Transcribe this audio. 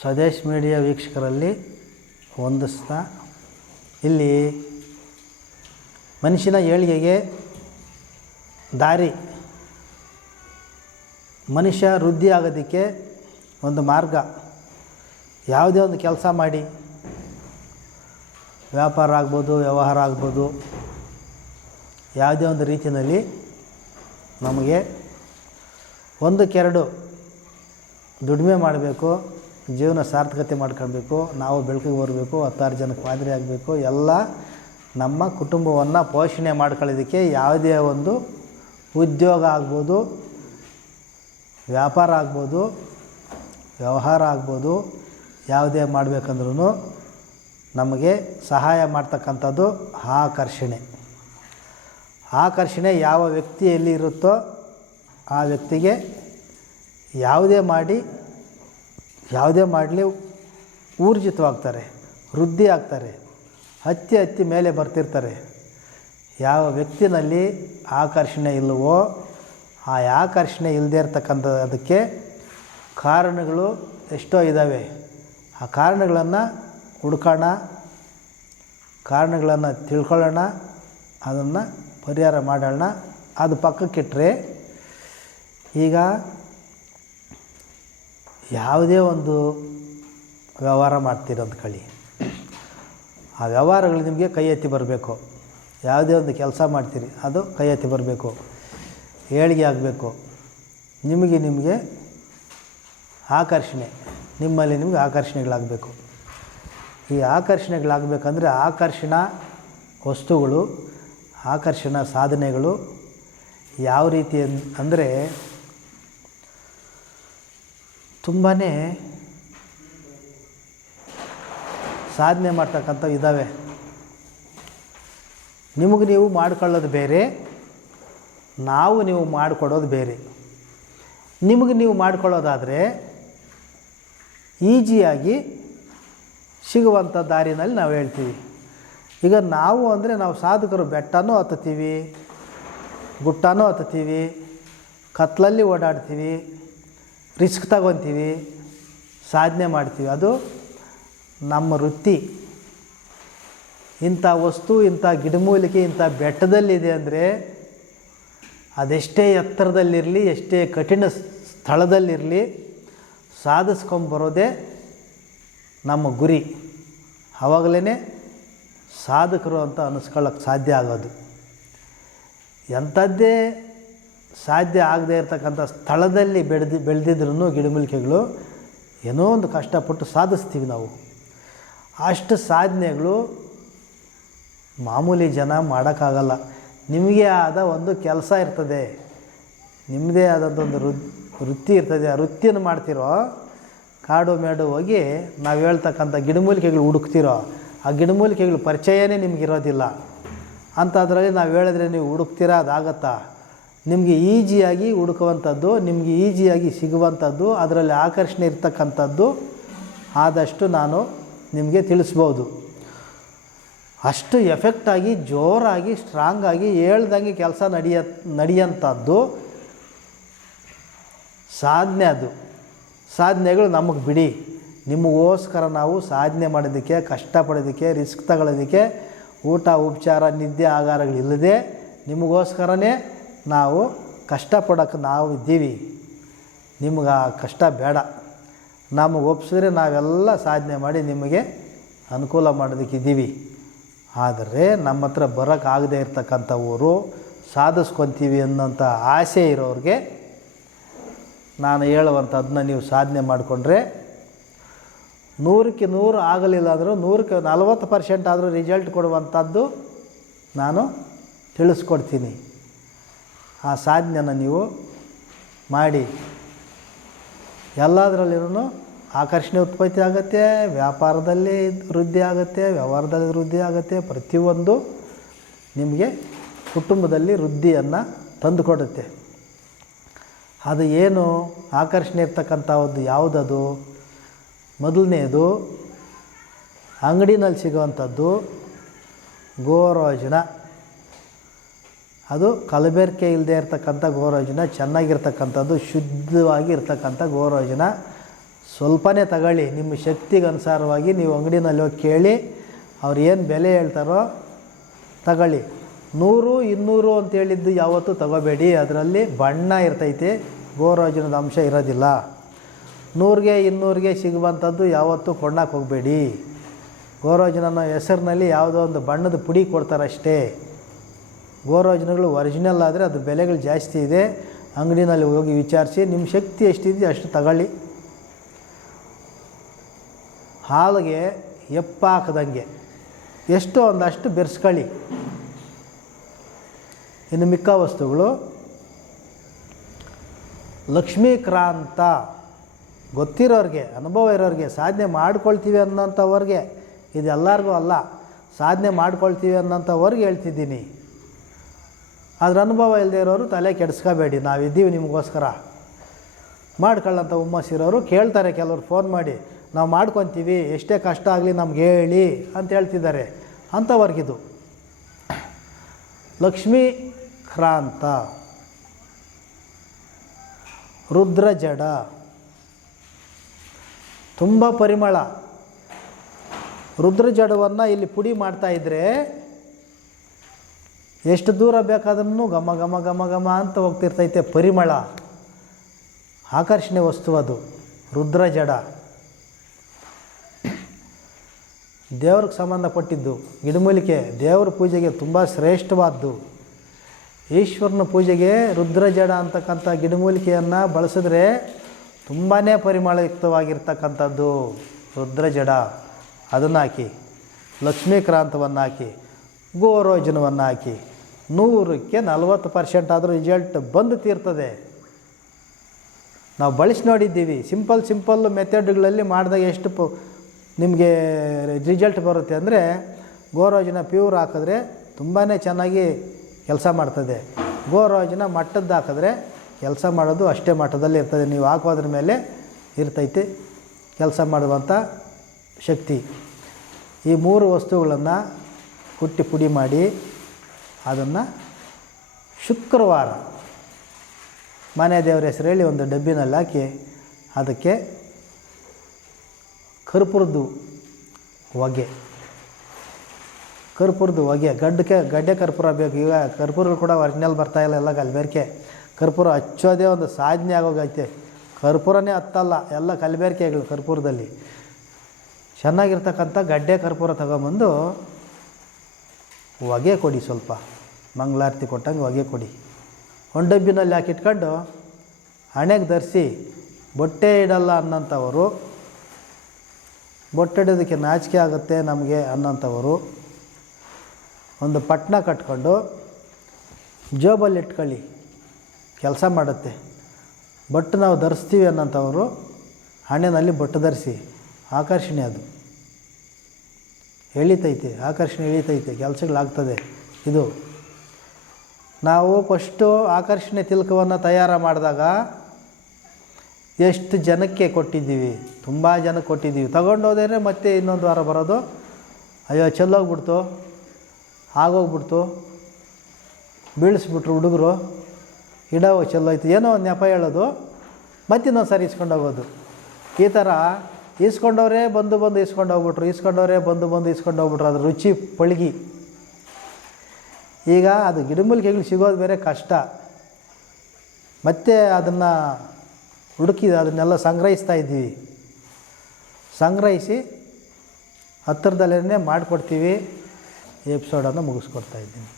Swadesh media ವೀಕ್ಷಕರಲ್ಲಿ ಹೊಂದಿಸ್ತಾ ಇಲ್ಲಿ ಮನುಷ್ಯನ ಏಳಿಗೆಗೆ ದಾರಿ, ಮನುಷ್ಯ ವೃದ್ಧಿ ಆಗೋದಕ್ಕೆ ಒಂದು ಮಾರ್ಗ. ಯಾವುದೇ ಒಂದು ಕೆಲಸ ಮಾಡಿ, ವ್ಯಾಪಾರ ಆಗ್ಬೋದು, ವ್ಯವಹಾರ ಆಗ್ಬೋದು, ಯಾವುದೇ ಒಂದು ರೀತಿಯಲ್ಲಿ ನಮಗೆ ಒಂದಕ್ಕೆರಡು ದುಡಿಮೆ ಮಾಡಬೇಕು, ಜೀವನ ಸಾರ್ಥಕತೆ ಮಾಡ್ಕೊಳ್ಬೇಕು, ನಾವು ಬೆಳಕಿಗೆ ಬರಬೇಕು, 10 ಜನಕ್ಕೆ ಮಾದರಿ ಆಗಬೇಕು, ಎಲ್ಲ ನಮ್ಮ ಕುಟುಂಬವನ್ನು ಪೋಷಣೆ ಮಾಡ್ಕೊಳ್ಳೋದಕ್ಕೆ ಯಾವುದೇ ಒಂದು ಉದ್ಯೋಗ ಆಗ್ಬೋದು, ವ್ಯಾಪಾರ ಆಗ್ಬೋದು, ವ್ಯವಹಾರ ಆಗ್ಬೋದು, ಯಾವುದೇ ಮಾಡಬೇಕಂದ್ರೂ ನಮಗೆ ಸಹಾಯ ಮಾಡ್ತಕ್ಕಂಥದ್ದು ಆಕರ್ಷಣೆ ಯಾವ ವ್ಯಕ್ತಿಯಲ್ಲಿ ಇರುತ್ತೋ ಆ ವ್ಯಕ್ತಿಗೆ ಯಾವುದೇ ಮಾಡಲಿ ಊರ್ಜಿತವಾಗ್ತಾರೆ, ವೃದ್ಧಿ ಆಗ್ತಾರೆ, ಹತ್ತಿ ಮೇಲೆ ಬರ್ತಿರ್ತಾರೆ. ಯಾವ ವ್ಯಕ್ತಿನಲ್ಲಿ ಆಕರ್ಷಣೆ ಇಲ್ಲವೋ ಆ ಆಕರ್ಷಣೆ ಇಲ್ಲದೆ ಇರ್ತಕ್ಕಂಥದ್ದಕ್ಕೆ ಕಾರಣಗಳು ಎಷ್ಟೋ ಇದ್ದಾವೆ. ಆ ಕಾರಣಗಳನ್ನು ಹುಡ್ಕೋಣ, ಕಾರಣಗಳನ್ನು ತಿಳ್ಕೊಳ್ಳೋಣ, ಅದನ್ನು ಪರಿಹಾರ ಮಾಡೋಣ. ಅದು ಪಕ್ಕಕ್ಕಿಟ್ಟರೆ ಈಗ ಯಾವುದೇ ಒಂದು ವ್ಯವಹಾರ ಮಾಡ್ತೀರಿ ಅಂದ್ಕೊಳ್ಳಿ, ಆ ವ್ಯವಹಾರಗಳು ನಿಮಗೆ ಕೈ ಎತ್ತಿ ಬರಬೇಕು. ಯಾವುದೇ ಒಂದು ಕೆಲಸ ಮಾಡ್ತೀರಿ ಅದು ಕೈ ಎತ್ತಿ ಬರಬೇಕು, ಏಳಿಗೆ ಆಗಬೇಕು. ನಿಮಗೆ ಆಕರ್ಷಣೆ, ನಿಮ್ಮಲ್ಲಿ ನಿಮಗೆ ಆಕರ್ಷಣೆಗಳಾಗಬೇಕು. ಈ ಆಕರ್ಷಣೆಗಳಾಗಬೇಕಂದ್ರೆ ಆಕರ್ಷಣಾ ವಸ್ತುಗಳು, ಆಕರ್ಷಣಾ ಸಾಧನೆಗಳು ಯಾವ ರೀತಿ ಅಂದರೆ ತುಂಬಾ ಸಾಧನೆ ಮಾಡ್ತಕ್ಕಂಥವು ಇದ್ದಾವೆ. ನಿಮಗೆ ನೀವು ಮಾಡಿಕೊಳ್ಳೋದು ಬೇರೆ, ನೀವು ಮಾಡಿಕೊಡೋದು ಬೇರೆ. ನಿಮಗೆ ನೀವು ಮಾಡಿಕೊಳ್ಳೋದಾದರೆ ಈಜಿಯಾಗಿ ಸಿಗುವಂಥ ದಾರಿನಲ್ಲಿ ನಾವು ಹೇಳ್ತೀವಿ. ಈಗ ನಾವು ಸಾಧಕರು ಬೆಟ್ಟನೂ ಹತ್ತುತ್ತೀವಿ, ಗುಟ್ಟನೂ ಹತ್ತುತ್ತೀವಿ, ಕತ್ಲಲ್ಲಿ ಓಡಾಡ್ತೀವಿ, ರಿಸ್ಕ್ ತಗೊತೀವಿ, ಸಾಧನೆ ಮಾಡ್ತೀವಿ. ಅದು ನಮ್ಮ ವೃತ್ತಿ. ಇಂಥ ವಸ್ತು, ಇಂಥ ಗಿಡಮೂಲಿಕೆ, ಇಂಥ ಬೆಟ್ಟದಲ್ಲಿದೆ ಅಂದರೆ ಅದೆಷ್ಟೇ ಎತ್ತರದಲ್ಲಿರಲಿ, ಎಷ್ಟೇ ಕಠಿಣ ಸ್ಥಳದಲ್ಲಿರಲಿ, ಸಾಧಿಸ್ಕೊಂಬರೋದೇ ನಮ್ಮ ಗುರಿ. ಆವಾಗಲೇ ಸಾಧಕರು ಅಂತ ಅನ್ನಿಸ್ಕೊಳ್ಳೋಕ್ಕೆ ಸಾಧ್ಯ ಆಗೋದು. ಎಂಥದ್ದೇ ಸಾಧ್ಯ ಆಗದೇ ಇರತಕ್ಕಂಥ ಸ್ಥಳದಲ್ಲಿ ಬೆಳೆದಿದ್ರೂ ಗಿಡಮೂಲಿಕೆಗಳು ಏನೋ ಒಂದು ಕಷ್ಟಪಟ್ಟು ಸಾಧಿಸ್ತೀವಿ ನಾವು. ಅಷ್ಟು ಸಾಧನೆಗಳು ಮಾಮೂಲಿ ಜನ ಮಾಡೋಕ್ಕಾಗಲ್ಲ. ನಿಮಗೆ ಆದ ಒಂದು ಕೆಲಸ ಇರ್ತದೆ, ನಿಮ್ಮದೇ ಆದಂಥ ಒಂದು ವೃತ್ತಿ ಇರ್ತದೆ. ಆ ವೃತ್ತಿಯನ್ನು ಮಾಡ್ತಿರೋ, ಕಾಡು ಮೇಡು ಹೋಗಿ ನಾವು ಹೇಳ್ತಕ್ಕಂಥ ಗಿಡಮೂಲಿಕೆಗಳು ಹುಡುಕ್ತಿರೋ, ಆ ಗಿಡಮೂಲಿಕೆಗಳು ಪರಿಚಯನೇ ನಿಮಗಿರೋದಿಲ್ಲ. ಅಂಥದ್ರಲ್ಲಿ ನಾವು ಹೇಳಿದ್ರೆ ನೀವು ಹುಡುಕ್ತೀರಾ, ಅದಾಗತ್ತಾ? ನಿಮಗೆ ಈಜಿಯಾಗಿ ಹುಡುಕುವಂಥದ್ದು, ನಿಮಗೆ ಈಜಿಯಾಗಿ ಸಿಗುವಂಥದ್ದು, ಅದರಲ್ಲಿ ಆಕರ್ಷಣೆ ಇರ್ತಕ್ಕಂಥದ್ದು ಆದಷ್ಟು ನಾನು ನಿಮಗೆ ತಿಳಿಸ್ಬೋದು. ಅಷ್ಟು ಎಫೆಕ್ಟಾಗಿ, ಜೋರಾಗಿ, ಸ್ಟ್ರಾಂಗಾಗಿ ಹೇಳ್ದಂಗೆ ಕೆಲಸ ನಡೆಯೋಂಥದ್ದು ಸಾಧನೆ. ಅದು ಸಾಧನೆಗಳು ನಮಗೆ ಬಿಡಿ. ನಿಮಗೋಸ್ಕರ ನಾವು ಸಾಧನೆ ಮಾಡೋದಕ್ಕೆ, ಕಷ್ಟಪಡೋದಕ್ಕೆ, ರಿಸ್ಕ್ ತಗೊಳ್ಳೋದಕ್ಕೆ, ಊಟ ಉಪಚಾರ ನಿದ್ದೆ ಆಹಾರಗಳಿಲ್ಲದೆ ನಿಮಗೋಸ್ಕರನೇ ನಾವು ಕಷ್ಟಪಡೋಕ್ಕೆ ನಾವು ಇದ್ದೀವಿ. ನಿಮಗೆ ಆ ಕಷ್ಟ ಬೇಡ. ನಮಗೆ ಒಪ್ಪಿಸಿದ್ರೆ ನಾವೆಲ್ಲ ಸಾಧನೆ ಮಾಡಿ ನಿಮಗೆ ಅನುಕೂಲ ಮಾಡೋದಕ್ಕಿದ್ದೀವಿ. ಆದರೆ ನಮ್ಮ ಹತ್ರ ಬರೋಕ್ಕಾಗದೇ ಇರ್ತಕ್ಕಂಥವರು, ಸಾಧಿಸ್ಕೊತೀವಿ ಅನ್ನೋಂಥ ಆಸೆ ಇರೋರಿಗೆ ನಾನು ಹೇಳುವಂಥದ್ದನ್ನ ನೀವು ಸಾಧನೆ ಮಾಡಿಕೊಂಡ್ರೆ 100ಕ್ಕೆ 100 ಆಗಲಿಲ್ಲ ಅಂದರೂ 100ಕ್ಕೆ 40% ಆದರೂ ರಿಸಲ್ಟ್ ಕೊಡುವಂಥದ್ದು ನಾನು ತಿಳಿಸ್ಕೊಡ್ತೀನಿ. ಆ ಸಾಧನೆಯನ್ನು ನೀವು ಮಾಡಿ. ಎಲ್ಲದರಲ್ಲಿರೂ ಆಕರ್ಷಣೆ ಉತ್ಪತ್ತಿ ಆಗುತ್ತೆ, ವ್ಯಾಪಾರದಲ್ಲಿ ವೃದ್ಧಿ ಆಗುತ್ತೆ, ವ್ಯವಹಾರದಲ್ಲಿ ವೃದ್ಧಿ ಆಗುತ್ತೆ. ಪ್ರತಿಯೊಂದು ನಿಮಗೆ ಕುಟುಂಬದಲ್ಲಿ ವೃದ್ಧಿಯನ್ನು ತಂದುಕೊಡುತ್ತೆ. ಅದು ಏನು ಆಕರ್ಷಣೆ ಇರ್ತಕ್ಕಂಥದ್ದು ಯಾವುದದು? ಮೊದಲನೇದು ಅಂಗಡಿನಲ್ಲಿ ಸಿಗುವಂಥದ್ದು ಗೋರೋಜನ. ಅದು ಕಲಬೆರಕೆ ಇಲ್ಲದೆ ಇರ್ತಕ್ಕಂಥ ಗೋರೋಜನ, ಚೆನ್ನಾಗಿರ್ತಕ್ಕಂಥದ್ದು, ಶುದ್ಧವಾಗಿ ಇರ್ತಕ್ಕಂಥ ಗೋರೋಜನ. ಸ್ವಲ್ಪನೇ ತಗೊಳ್ಳಿ. ನಿಮ್ಮ ಶಕ್ತಿಗೆ ಅನುಸಾರವಾಗಿ ನೀವು ಅಂಗಡಿನಲ್ಲಿ ಹೋಗಿ ಕೇಳಿ ಅವ್ರು ಏನು ಬೆಲೆ ಹೇಳ್ತಾರೋ ತಗೊಳ್ಳಿ. 100, 200 ಅಂತ ಹೇಳಿದ್ದು ಯಾವತ್ತೂ ತಗೋಬೇಡಿ. ಅದರಲ್ಲಿ ಬಣ್ಣ ಇರ್ತೈತೆ, ಗೋರೋಜನದ ಅಂಶ ಇರೋದಿಲ್ಲ. 100ಗೆ 200ಗೆ ಸಿಗುವಂಥದ್ದು ಯಾವತ್ತೂ ಕೊಂಡಕ್ಕೆ ಹೋಗಬೇಡಿ. ಗೋರೋಜನ ಹೆಸರಿನಲ್ಲಿ ಯಾವುದೋ ಒಂದು ಬಣ್ಣದ ಪುಡಿ ಕೊಡ್ತಾರಷ್ಟೇ. ಗೋರೋಜನಗಳು ಒರಿಜಿನಲ್ ಆದರೆ ಅದು ಬೆಲೆಗಳು ಜಾಸ್ತಿ ಇದೆ. ಅಂಗಡಿನಲ್ಲಿ ಹೋಗಿ ವಿಚಾರಿಸಿ ನಿಮ್ಮ ಶಕ್ತಿ ಎಷ್ಟಿದೆ ಅಷ್ಟು ತಗೊಳ್ಳಿ. ಹಾಲಿಗೆ ಎಪ್ಪಾಕದಂಗೆ ಎಷ್ಟು ಒಂದಷ್ಟು ಬೆರೆಸ್ಕೊಳ್ಳಿ. ಇನ್ನು ಮಿಕ್ಕ ವಸ್ತುಗಳು ಲಕ್ಷ್ಮೀಕ್ರಾಂತ ಗೊತ್ತಿರೋರಿಗೆ, ಅನುಭವ ಇರೋರಿಗೆ, ಸಾಧನೆ ಮಾಡ್ಕೊಳ್ತೀವಿ ಅನ್ನೋಂಥವ್ರಿಗೆ, ಇದು ಎಲ್ಲರಿಗೂ ಅಲ್ಲ, ಸಾಧನೆ ಮಾಡ್ಕೊಳ್ತೀವಿ ಅನ್ನೋಂಥವ್ರಿಗೆ ಹೇಳ್ತಿದ್ದೀನಿ. ಅದ್ರ ಅನುಭವ ಇಲ್ಲದೆ ಇರೋರು ತಲೆ ಕೆಡಿಸ್ಕೋಬೇಡಿ, ನಾವಿದ್ದೀವಿ ನಿಮಗೋಸ್ಕರ. ಮಾಡ್ಕೊಳ್ಳೋಂಥ ಹುಮ್ಮಸ್ಸಿರೋರು ಕೇಳ್ತಾರೆ, ಕೆಲವರು ಫೋನ್ ಮಾಡಿ ನಾವು ಮಾಡ್ಕೊತೀವಿ, ಎಷ್ಟೇ ಕಷ್ಟ ಆಗಲಿ ನಮ್ಗೆ ಹೇಳಿ ಅಂತ ಹೇಳ್ತಿದ್ದಾರೆ. ಅಂಥವ್ರಿಗಿದು ಲಕ್ಷ್ಮೀ ಕ್ರಾಂತ. ರುದ್ರಜಡ ತುಂಬ ಪರಿಮಳ. ರುದ್ರಜಡವನ್ನು ಇಲ್ಲಿ ಪುಡಿ ಮಾಡ್ತಾಯಿದ್ರೆ ಎಷ್ಟು ದೂರ ಬೇಕಾದ್ರೂ ಘಮ ಘಮ ಘಮ ಘಮ ಅಂತ ಹೋಗ್ತಿರ್ತೈತೆ ಪರಿಮಳ. ಆಕರ್ಷಣೆ ವಸ್ತು ಅದು ರುದ್ರಜಡ. ದೇವ್ರಿಗೆ ಸಂಬಂಧಪಟ್ಟಿದ್ದು ಗಿಡಮೂಲಿಕೆ, ದೇವ್ರ ಪೂಜೆಗೆ ತುಂಬ ಶ್ರೇಷ್ಠವಾದ್ದು. ಈಶ್ವರನ ಪೂಜೆಗೆ ರುದ್ರಜಡ ಅಂತಕ್ಕಂಥ ಗಿಡಮೂಲಿಕೆಯನ್ನು ಬಳಸಿದ್ರೆ ತುಂಬಾ ಪರಿಮಳಯುಕ್ತವಾಗಿರ್ತಕ್ಕಂಥದ್ದು ರುದ್ರಜಡ. ಅದನ್ನು ಹಾಕಿ, ಲಕ್ಷ್ಮೀಕ್ರಾಂತವನ್ನು ಹಾಕಿ, ಗೋರೋಜನವನ್ನು ಹಾಕಿ, 100ಕ್ಕೆ 40% ಆದರೂ ರಿಸಲ್ಟ್ ಬಂದು ತೀರ್ತದೆ. ನಾವು ಬಳಸಿ ನೋಡಿದ್ದೀವಿ. ಸಿಂಪಲ್ ಮೆಥಡ್ಗಳಲ್ಲಿ ಮಾಡಿದಾಗ ಎಷ್ಟು ನಿಮಗೆ ರಿಸಲ್ಟ್ ಬರುತ್ತೆ ಅಂದರೆ, ಗೋರೋಜನ ಪ್ಯೂರ್ ಹಾಕಿದ್ರೆ ತುಂಬಾ ಚೆನ್ನಾಗಿ ಕೆಲಸ ಮಾಡ್ತದೆ. ಗೋರೋಜನ ಮಟ್ಟದ್ದು ಹಾಕಿದ್ರೆ ಕೆಲಸ ಮಾಡೋದು ಅಷ್ಟೇ ಮಟ್ಟದಲ್ಲಿ ಇರ್ತದೆ. ನೀವು ಹಾಕೋದ್ರ ಮೇಲೆ ಇರ್ತೈತೆ ಕೆಲಸ ಮಾಡುವಂಥ ಶಕ್ತಿ. ಈ 3 ವಸ್ತುಗಳನ್ನು ಕುಟ್ಟಿ ಪುಡಿ ಮಾಡಿ ಅದನ್ನು ಶುಕ್ರವಾರ ಮನೆ ದೇವರ ಹೆಸರು ಹೇಳಿ ಒಂದು ಡಬ್ಬಿನಲ್ಲಿ ಹಾಕಿ ಅದಕ್ಕೆ ಕರ್ಪೂರದ್ದು ಹೊಗೆ ಗಡ್ಡೆ ಕರ್ಪೂರ ಬೇಕು. ಈಗ ಕರ್ಪೂರಗಳು ಕೂಡ ಒರಿಜಿನಲ್ ಬರ್ತಾಯಿಲ್ಲ, ಎಲ್ಲ ಕಲಬೆರಕೆ. ಕರ್ಪೂರ ಹಚ್ಚೋದೇ ಒಂದು ಸಾಧನೆ ಆಗೋಗೈತೆ. ಕರ್ಪೂರನೇ ಹತ್ತಲ್ಲ, ಎಲ್ಲ ಕಲಬೆರಕೆಗಳು ಕರ್ಪೂರದಲ್ಲಿ. ಚೆನ್ನಾಗಿರ್ತಕ್ಕಂಥ ಗಡ್ಡೆ ಕರ್ಪೂರ ತಗೊಂಬಂದು ಹೊಗೆ ಕೊಡಿ. ಸ್ವಲ್ಪ ಮಂಗಳಾರತಿ ಕೊಟ್ಟಂಗೆ ಹೊಗೆ ಕೊಡಿ. ಒಂದು ಡಬ್ಬಿನಲ್ಲಿ ಹಾಕಿಟ್ಕೊಂಡು ಹಣೆಗೆ ಧರಿಸಿ. ಬೊಟ್ಟೆ ಇಡಲ್ಲ ಅನ್ನೋಂಥವರು, ಬೊಟ್ಟಿಡೋದಕ್ಕೆ ನಾಚಿಕೆ ಆಗುತ್ತೆ ನಮಗೆ ಅನ್ನೋಂಥವರು ಒಂದು ಪಟ್ನ ಕಟ್ಕೊಂಡು ಜೋಬಲ್ಲಿ ಇಟ್ಕೊಳ್ಳಿ, ಕೆಲಸ ಮಾಡುತ್ತೆ. ಬೊಟ್ಟು ನಾವು ಧರಿಸ್ತೀವಿ ಅನ್ನೋಂಥವರು ಹಣೆಯಲ್ಲಿ ಬೊಟ್ಟು ಧರಿಸಿ. ಆಕರ್ಷಣೆ ಅದು ಎಳಿತೈತೆ, ಆಕರ್ಷಣೆ ಎಳಿತೈತೆ, ಕೆಲಸಗಳಾಗ್ತದೆ. ಇದು ನಾವು ಫಸ್ಟು ಆಕರ್ಷಣೆ ತಿಲಕವನ್ನು ತಯಾರು ಮಾಡಿದಾಗ ಎಷ್ಟು ಜನಕ್ಕೆ ಕೊಟ್ಟಿದ್ದೀವಿ, ತುಂಬ ಜನಕ್ಕೆ ಕೊಟ್ಟಿದ್ದೀವಿ. ತಗೊಂಡೋದ್ರೆ ಮತ್ತೆ ಇನ್ನೊಂದು ವಾರ ಬರೋದು, ಅಯ್ಯೋ ಚೆಲ್ಲೋಗ್ಬಿಡ್ತು, ಆಗೋಗ್ಬಿಡ್ತು, ಬೀಳಿಸ್ಬಿಟ್ರು ಹುಡುಗರು, ಇಡೋ ಚೆಲ್ಲೋಯ್ತು, ಏನೋ ಒಂದು ನೆಪ ಹೇಳೋದು, ಮತ್ತೆ ಇನ್ನೊಂದು ಸಾರಿ ಇಸ್ಕೊಂಡು ಹೋಗೋದು. ಈ ಥರ ಈಸ್ಕೊಂಡವರೇ ಬಂದು ಇಸ್ಕೊಂಡು ಹೋಗ್ಬಿಟ್ರು, ಇಸ್ಕೊಂಡವರೇ ಬಂದು ಇಸ್ಕೊಂಡು ಹೋಗ್ಬಿಟ್ರು. ಅದು ರುಚಿ ಪಳಗಿ. ಈಗ ಅದು ಗಿಡಮೂಲಿಕೆಗಳು ಸಿಗೋದು ಬೇರೆ ಕಷ್ಟ. ಮತ್ತೆ ಅದನ್ನು ಅದನ್ನೆಲ್ಲ ಸಂಗ್ರಹಿಸ್ತಾ ಇದ್ದೀವಿ. ಸಂಗ್ರಹಿಸಿ ಹತ್ತಿರದಲ್ಲೇ ಮಾಡಿಕೊಡ್ತೀವಿ. ಈ ಎಪಿಸೋಡನ್ನು ಮುಗಿಸ್ಕೊಡ್ತಾ ಇದ್ದೀನಿ.